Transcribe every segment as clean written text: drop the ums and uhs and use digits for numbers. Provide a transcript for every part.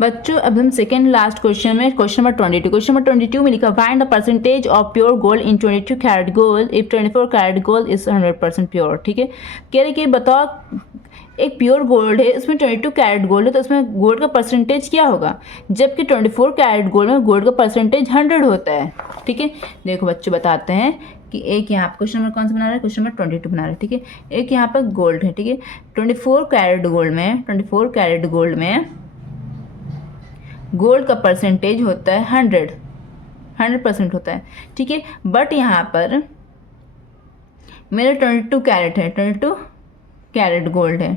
बच्चों अब हम सेकेंड लास्ट क्वेश्चन में क्वेश्चन नंबर 22 में लिखा find the percentage of pure gold in 22 carat gold if 24 carat gold is 100% pure. ठीक है, कह रहे कि बताओ एक प्योर गोल्ड है, उसमें 22 कैरेट गोल्ड है, तो उसमें गोल्ड का परसेंटेज क्या होगा, जबकि 24 कैरेट गोल्ड में गोल्ड का परसेंटेज 100 होता है। ठीक है, देखो बच्चों बताते हैं कि एक यहाँ पर क्वेश्चन नंबर कौन सा बना रहा है, क्वेश्चन नंबर 22 बना रहा है। ठीक है, एक यहाँ पर गोल्ड है। ठीक है, 24 कैरेट गोल्ड में गोल्ड का परसेंटेज होता है 100% होता है। ठीक है, बट यहाँ पर मेरा 22 कैरेट है, 22 कैरेट गोल्ड है।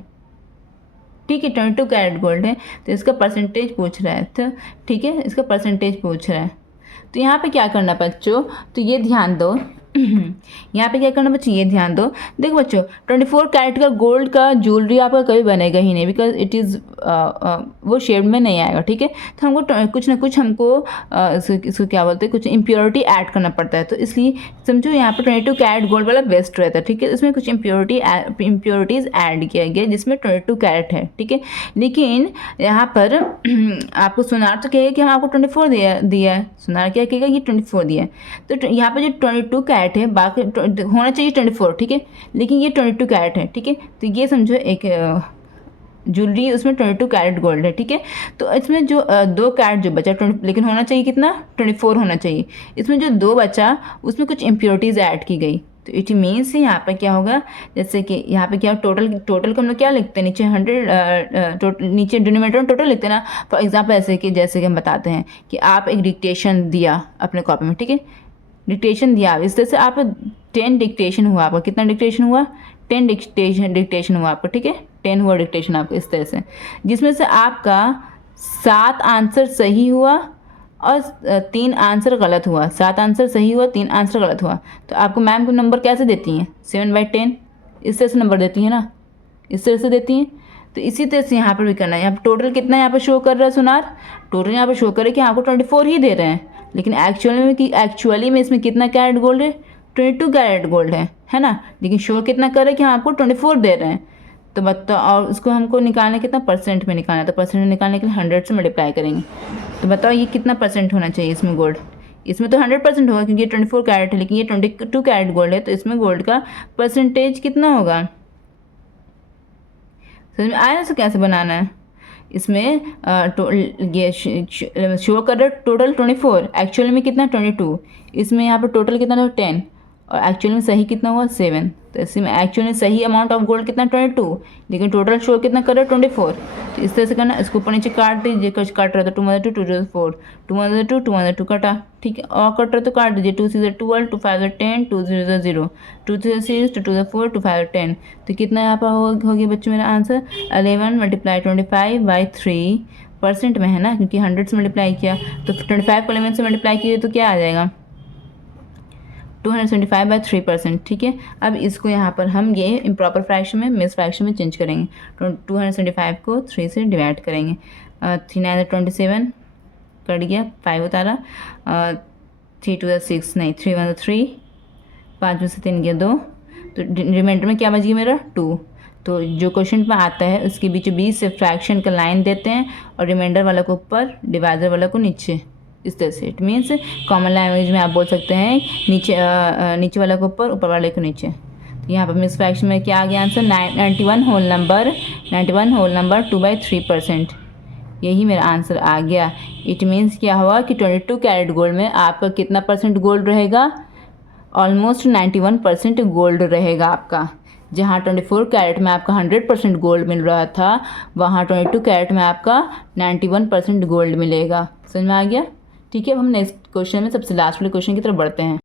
ठीक है, 22 कैरेट गोल्ड है, तो इसका परसेंटेज पूछ रहा है। तो ठीक है, इसका परसेंटेज पूछ रहा है, तो यहाँ पे क्या करना बच्चों, तो ये ध्यान दो यहाँ पे क्या करना बच्चों, ये ध्यान दो। देखो बच्चों 24 कैरेट का गोल्ड का ज्वेलरी आपका कभी बनेगा ही नहीं, बिकॉज इट इज़ वो शेड में नहीं आएगा। ठीक है, तो हमको कुछ ना कुछ इसको क्या बोलते हैं, कुछ इम्प्योरिटी ऐड करना पड़ता है। तो इसलिए समझो यहाँ पर 22 कैरेट गोल्ड वाला बेस्ट रहता है। ठीक है, इसमें कुछ इम्प्योरिटीज़ ऐड किया गया जिसमें 22 कैरेट है। ठीक है, लेकिन यहाँ पर आपको सुनार तो कहेगा कि हम आपको 24 दिया है, सुनार क्या कहेगा ये 24 दिया है। तो यहाँ पर जो 22 कैरेट है, बाकी होना चाहिए 24। ठीक है, लेकिन ये 22 कैरेट है। ठीक है, तो ये समझो एक ज्वेलरी उसमें 22 कैरेट गोल्ड है। ठीक है, तो इसमें जो 2 कैरेट जो बचा, लेकिन होना चाहिए कितना, 24 होना चाहिए। इसमें जो 2 बचा उसमें कुछ इम्प्योरिटीज़ ऐड की गई, तो इट मीन्स यहाँ पर क्या होगा, जैसे कि यहाँ पे क्या टोटल को हम लोग क्या लिखते हैं, नीचे 100 नीचे डिनोमिनेटर में टोटल लिखते हैं ना। फॉर एग्जाम्पल ऐसे कि जैसे कि हम बताते हैं कि आप एक डिक्टेशन दिया अपने कॉपी में। ठीक है, डिक्टेशन दिया, इस तरह से आप 10 डिक्टेशन हुआ आपका, कितना डिक्टेशन हुआ, 10 डिक्टेशन हुआ आपका। ठीक है, 10 हुआ डिक्टेशन आपका इस तरह से, जिसमें से आपका 7 आंसर सही हुआ और 3 आंसर गलत हुआ। 7 आंसर सही हुआ, 3 आंसर गलत हुआ। तो आपको मैम को नंबर कैसे देती हैं, 7/10 इस तरह से नंबर देती है ना, इस तरह से देती हैं। तो इसी तरह से यहाँ पर भी करना है। यहाँ पर टोटल कितना यहाँ पर शो कर रहा है सुनार, टोटल यहाँ पर शो करे कि आपको 24 ही दे रहे हैं, लेकिन एक्चुअली में इसमें कितना कैरेट गोल्ड है, 22 कैरेट गोल्ड है ना, लेकिन शो कितना कर रहे हैं कि हम आपको 24 दे रहे हैं। तो बताओ, और उसको हमको निकालना कितना परसेंट में निकालना है, तो परसेंट में निकालने के लिए 100 से मल्टीप्लाई करेंगे। तो बताओ ये कितना परसेंट होना चाहिए इसमें गोल्ड, इसमें तो 100% होगा क्योंकि ये 24 कैरेट है, लेकिन ये 22 कैरेट गोल्ड है, तो इसमें गोल्ड का परसेंटेज कितना होगा, समझ में आया ना। तो कैसे बनाना है, इसमें ये शो कर रहा है टोटल 24, एक्चुअल में कितना 22, इसमें यहाँ पर टोटल कितना था 10 और एक्चुअल में सही कितना हुआ 7। तो इसमें एक्चुअल में सही अमाउंट ऑफ गोल्ड कितना 22, लेकिन टोटल शो कितना कर रहा है 24। तो इस तरह से करना, इसको ऊपर नीचे काट दीजिए, काट रहा था 2 2 2 2 4 2 2 2 कटा। ठीक है, और कट रहा तो काट दीजिए, 2 6 12 2 5 10 2 0 0 2 3 6 2 2 4 2 5 10। तो कितना यहाँ पर हो गया बच्चों मेरा आंसर 11 × 25/3% में है ना, क्योंकि 100 से मल्टीप्लाई किया, तो 25 को 11 से मल्टीप्लाई किए तो क्या आ जाएगा 275/3%। ठीक है, अब इसको यहाँ पर हम ये इम्प्रॉपर फ्रैक्शन में, मिस फ्रैक्शन में चेंज करेंगे। 275 को 3 से डिवाइड करेंगे, 3 9 27 कट गया, 5 उतारा, 3 2 6 नहीं 3 1 3, 5 में से 3 गया 2, तो रिमाइंडर में क्या बच गया मेरा 2। तो जो क्वेश्चन पर आता है उसके बीच से फ्रैक्शन का लाइन देते हैं और रिमाइंडर वाला को ऊपर, डिवाइडर वाला को नीचे, इस तरह से। इट मीन्स कॉमन लैंग्वेज में आप बोल सकते हैं नीचे वाला को ऊपर, ऊपर वाले को नीचे। तो यहाँ पर मिस फ्रैक्शन में क्या आ गया आंसर 91 होल नंबर 2/3%, यही मेरा आंसर आ गया। इट मीन्स क्या हुआ कि 22 कैरेट गोल्ड में आपका कितना परसेंट गोल्ड रहेगा, ऑलमोस्ट 91% गोल्ड रहेगा आपका। जहाँ 24 कैरेट में आपका 100% गोल्ड मिल रहा था, वहाँ 22 कैरेट में आपका 91% गोल्ड मिलेगा। समझ में आ गया। ठीक है, अब हम नेक्स्ट क्वेश्चन में सबसे लास्ट वाले क्वेश्चन की तरफ बढ़ते हैं।